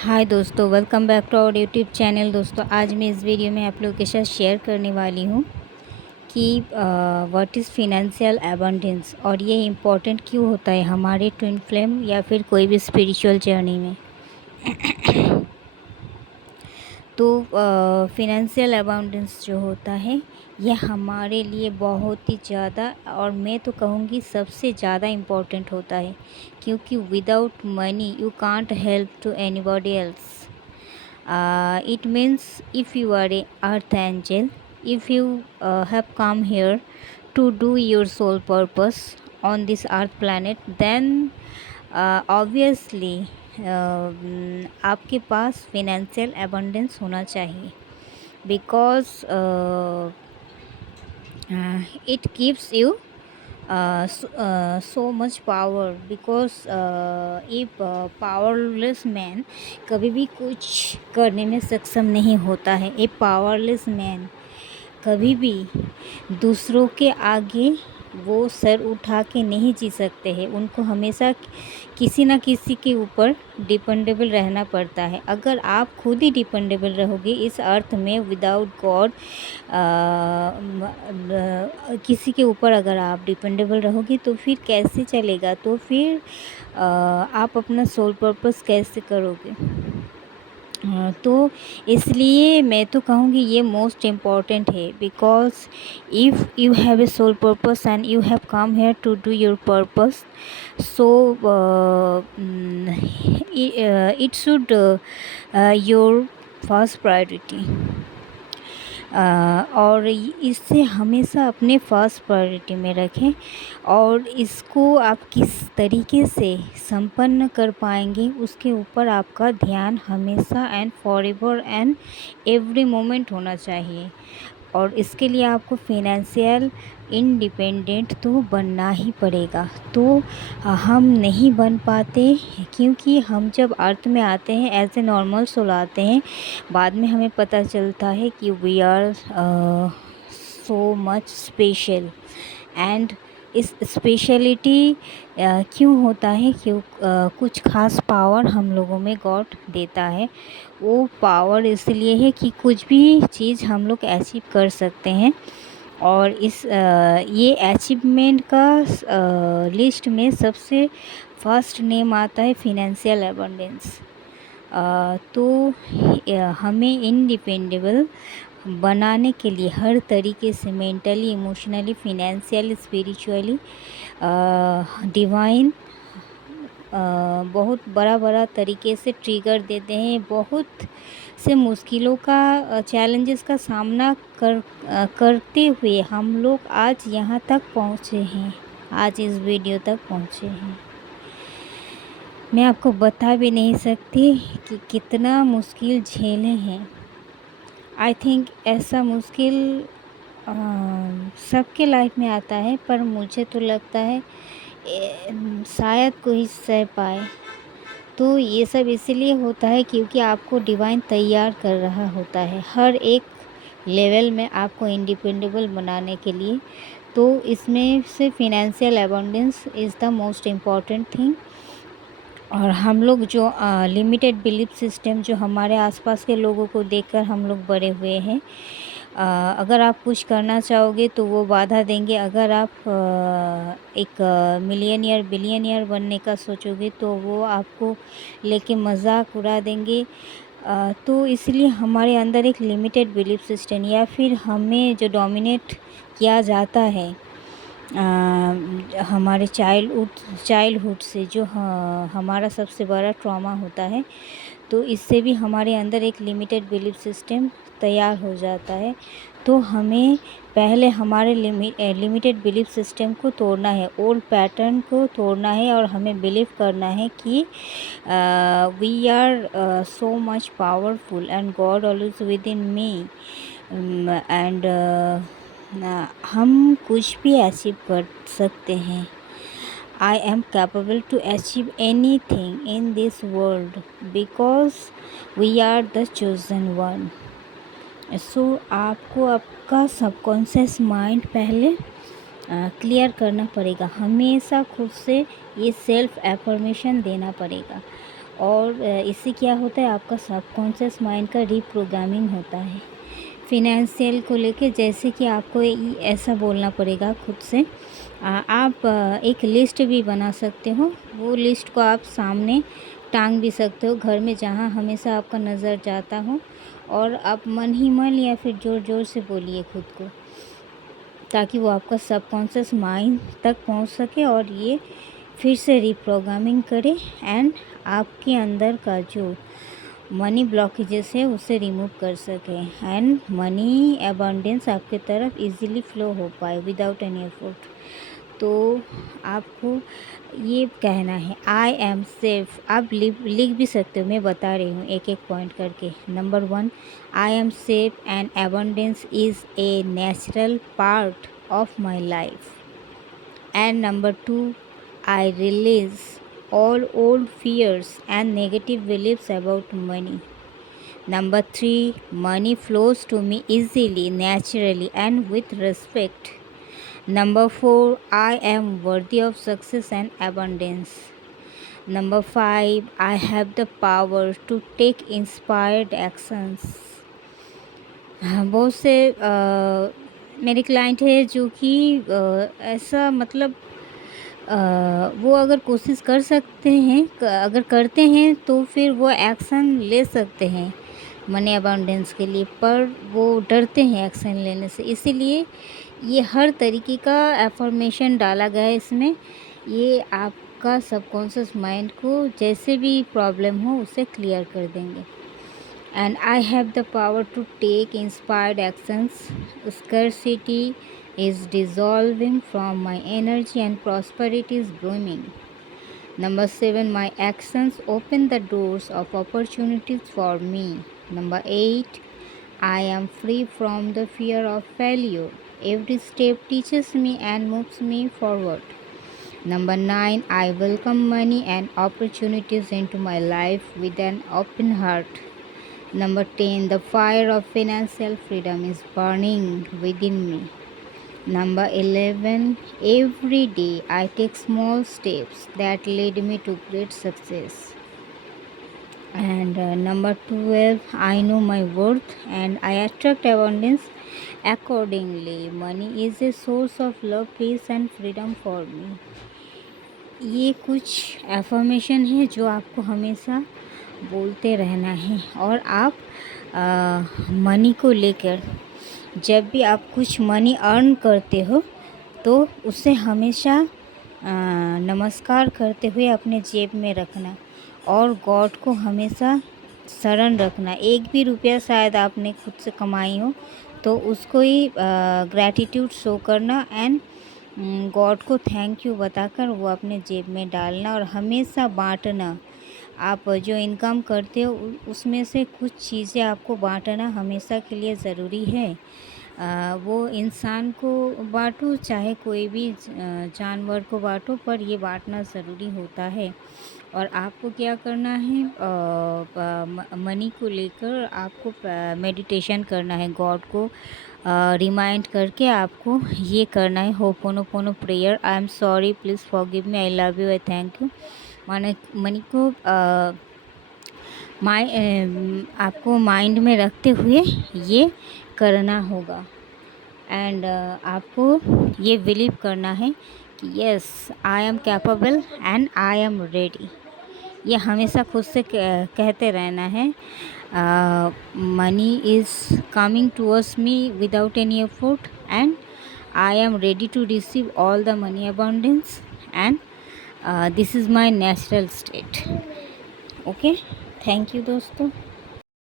हाय दोस्तों, welcome back to our YouTube channel. दोस्तों, आज मैं इस वीडियो में आप लोगों के साथ शेयर करने वाली हूँ कि व्हाट इज़ फिनेंशियल एबंडेंस और ये इम्पोर्टेंट क्यों होता है हमारे ट्विन फ्लेम या फिर कोई भी स्पिरिचुअल जर्नी में। तो फिनेंशियल अबाउंडेंस जो होता है ये हमारे लिए बहुत ही ज़्यादा, और मैं तो कहूँगी सबसे ज़्यादा इम्पोर्टेंट होता है, क्योंकि without money you can't help to anybody else. It means if you are a earth angel, if you have come here to do your soul purpose on this earth planet, then obviously आपके पास financial abundance होना चाहिए, because it gives you so much power, because एक powerless man कभी भी कुछ करने में सक्षम नहीं होता है। एक पावरलेस मैन कभी भी दूसरों के आगे वो सर उठा के नहीं जी सकते हैं। उनको हमेशा किसी न किसी के ऊपर डिपेंडेबल रहना पड़ता है। अगर आप खुद ही डिपेंडेबल रहोगे इस अर्थ में विदाउट गॉड, किसी के ऊपर अगर आप डिपेंडेबल रहोगे तो फिर कैसे चलेगा? तो फिर आप अपना सोल पर्पस कैसे करोगे? तो इसलिए मैं तो कहूँगी ये मोस्ट इम्पॉर्टेंट है, because if you have a sole purpose and you have come here to do your purpose, so it should your first priority. और इसे हमेशा अपने फर्स्ट प्रायोरिटी में रखें, और इसको आप किस तरीके से संपन्न कर पाएंगे उसके ऊपर आपका ध्यान हमेशा and forever and every moment होना चाहिए। और इसके लिए आपको फिनेंशियल इंडिपेंडेंट तो बनना ही पड़ेगा। तो हम नहीं बन पाते, क्योंकि हम जब अर्थ में आते हैं एज ए नॉर्मल सोल आते हैं, बाद में हमें पता चलता है कि we are so much special. And इस स्पेशलिटी क्यों होता है? क्यों कुछ खास पावर हम लोगों में गॉड देता है। वो पावर इसलिए है कि कुछ भी चीज़ हम लोग अचीव कर सकते हैं, और इस ये अचीवमेंट का लिस्ट में सबसे फर्स्ट नेम आता है फिनेंशियल एबंडेंस। तो हमें इंडिपेंडेबल बनाने के लिए हर तरीके से mentally, emotionally, financially, spiritually, divine बहुत बड़ा तरीके से ट्रिगर देते हैं। बहुत से मुश्किलों का, चैलेंजेस का सामना करते हुए हम लोग आज यहाँ तक पहुँचे हैं, आज इस वीडियो तक पहुँचे हैं। मैं आपको बता भी नहीं सकती कि कितना मुश्किल झेले हैं। आई थिंक ऐसा मुश्किल सबके लाइफ में आता है, पर मुझे तो लगता है शायद कोई सह पाए। तो ये सब इसीलिए होता है क्योंकि आपको डिवाइन तैयार कर रहा होता है हर एक लेवल में आपको इंडिपेंडेबल बनाने के लिए। तो इसमें से financial abundance is the most important thing. और हम लोग जो लिमिटेड बिलीफ सिस्टम जो हमारे आसपास के लोगों को देखकर हम लोग बड़े हुए हैं, अगर आप कुछ करना चाहोगे तो वो बाधा देंगे। अगर आप एक मिलियनियर, बिलियनियर बनने का सोचोगे तो वो आपको लेके मजाक उड़ा देंगे। तो इसलिए हमारे अंदर एक लिमिटेड बिलीफ सिस्टम, या फिर हमें जो डोमिनेट किया जाता है हमारे चाइल्डहुड से, जो हमारा सबसे बड़ा ट्रॉमा होता है, तो इससे भी हमारे अंदर एक लिमिटेड बिलीफ सिस्टम तैयार हो जाता है। तो हमें पहले हमारे लिमिटेड बिलीफ सिस्टम को तोड़ना है, ओल्ड पैटर्न को तोड़ना है, और हमें बिलीव करना है कि we are so much powerful and God always within me, and हम कुछ भी अचीव कर सकते हैं। I am capable to achieve anything in this world because we are the chosen one. So आपको आपका सबकॉन्शियस माइंड पहले clear करना पड़ेगा। हमेशा खुद से ये सेल्फ एफर्मेशन देना पड़ेगा। और इससे क्या होता है, आपका सबकॉन्शियस माइंड का रीप्रोग्रामिंग होता है फिनेंशियल को लेके। जैसे कि आपको ऐसा बोलना पड़ेगा खुद से। आप एक लिस्ट भी बना सकते हो, वो लिस्ट को आप सामने टांग भी सकते हो घर में, जहाँ हमेशा आपका नज़र जाता हो, और आप मन ही मन या फिर ज़ोर ज़ोर से बोलिए खुद को, ताकि वो आपका सबकॉन्शियस माइंड तक पहुंच सके और ये फिर से रीप्रोग्रामिंग करे, एंड आपके अंदर का जो मनी ब्लॉकेजेस है उसे रिमूव कर सके, एंड मनी अबंडेंस आपके तरफ इजीली फ्लो हो पाए विदाउट एनी एफर्ट। तो आपको ये कहना है, आई एम सेफ। आप लिख भी सकते हो, मैं बता रही हूँ एक एक पॉइंट करके। Number 1, I am safe and abundance is a natural part of my life. And number 2, I release all old fears and negative beliefs about money. Number 3, money flows to me easily, naturally, and with respect. Number 4, I am worthy of success and abundance. Number 5, I have the power to take inspired actions. बहुत से मेरे client है जो कि ऐसा मतलब वो अगर कोशिश कर सकते हैं, अगर करते हैं तो फिर वो एक्शन ले सकते हैं मनी अबाउंडेंस के लिए, पर वो डरते हैं एक्शन लेने से। इसीलिए ये हर तरीके का एफर्मेशन डाला गया है इसमें। ये आपका सबकॉन्शियस माइंड को जैसे भी प्रॉब्लम हो उसे क्लियर कर देंगे। And I have the power to take inspired actions. Scarcity is dissolving from my energy and prosperity is blooming. Number 7, my actions open the doors of opportunities for me. Number 8, I am free from the fear of failure. Every step teaches me and moves me forward. Number 9, I welcome money and opportunities into my life with an open heart. Number 10, the fire of financial freedom is burning within me. Number 11, every day I take small steps that lead me to great success. And number 12, I know my worth and I attract abundance accordingly. Money is a source of love, peace and freedom for me. ये कुछ affirmation है जो आपको हमेशा बोलते रहना है। और आप मनी को लेकर जब भी आप कुछ मनी अर्न करते हो तो उसे हमेशा नमस्कार करते हुए अपने जेब में रखना, और गॉड को हमेशा शरण रखना। एक भी रुपया शायद आपने खुद से कमाई हो तो उसको ही ग्रैटिट्यूड शो करना, एंड गॉड को थैंक यू बताकर वो अपने जेब में डालना, और हमेशा बांटना। आप जो इनकम करते हो उसमें से कुछ चीज़ें आपको बांटना हमेशा के लिए ज़रूरी है। वो इंसान को बांटो चाहे कोई भी जानवर को बांटो, पर ये बांटना ज़रूरी होता है। और आपको क्या करना है, मनी को लेकर आपको मेडिटेशन करना है, गॉड को रिमाइंड करके आपको ये करना है। Ho'oponopono prayer, I am sorry, please forgive me, I love you, I thank you. Money को आपको माइंड में रखते हुए ये करना होगा, एंड आपको ये बिलीव करना है कि yes I am capable and I am ready. ये हमेशा खुद से कहते रहना है। Money is coming towards me without any effort and I am ready to receive all the money abundance and this is my natural state. Okay, thank you दोस्तों।